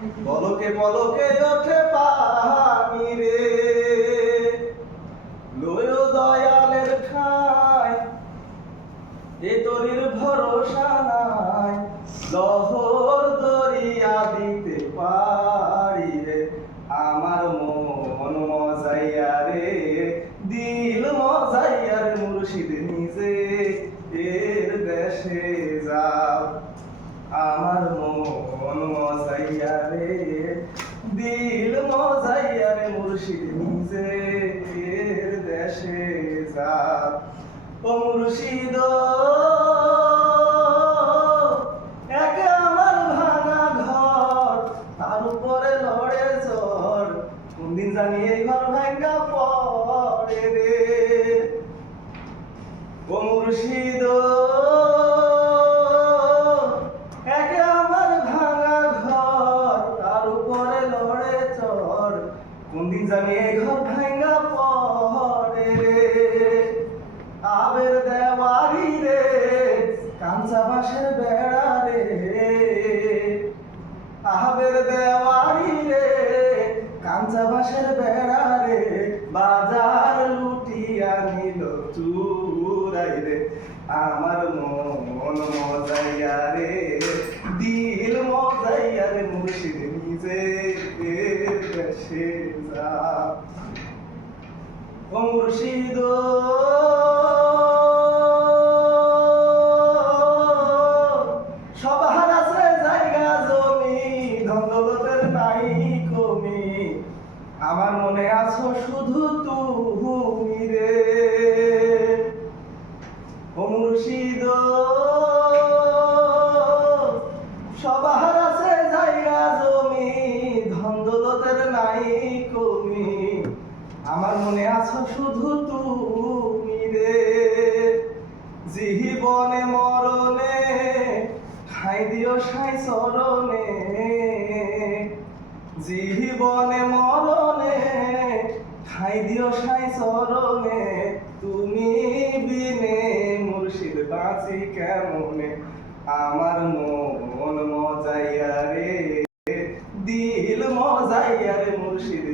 পলকে পলকে ওঠে পানি রে, লয় দয়ালের ঠাই, এ তরির ভরসা নাই, লহর দরিয়া দিতে পারি রে, আমার মন মজাইয়া রে, দিল মজাইয়া রে, মুর্শিদ নিজে এর দেশে যাও, আমার মন মজাইয়া রে, দিল মজাইয়া রে, মুর্শিদ নিজে এর দেশে যাও। ও মুর্শিদ একে আমার ভাঙা ঘর, তার উপরে লড়ে ঝড়, কোনদিন জানি এই ঘর ভাঙা পড়ে রে। ও মুর্শিদ একে আমার ভাঙা ঘর, তার উপরে লড়ে চড়, কোনদিন জানি এই ঘর ভাঙা পড়ে রে। আবের দেওয়ারি রে, কাঞ্চা বাঁশের বেড়া রে, আবের দেওয়ারি রে, কাঞ্চা বাঁশের বেড়া রে, বাজার লুটিয়া নিল চুরাই রে, আমার মন মজাইয়া রে, দিল মজাইয়া রে, মুর্শিদ নিজে দেশে যা। ও মুর্শিদ সবার আছে জায়গা জমি, ধন দৌলতের নাই কমি, আমার মনে আছো শুধু তুমি রে। ও মুর্শিদ সবার আছে জায়গা জমি, ধন দৌলতের নাই কমি, আমার মনে আছো শুধু তুমি রে। জীবনে মরণে ঠাই দিও সাই চরণে, জীবনে মরণে ঠাই দিও সাই চরণে, তুমি বিনে মুর্শিদ বাঁচি কেমনে, আমার মন মজাইয়া রে, দিল মজাইয়া রে, মুর্শিদ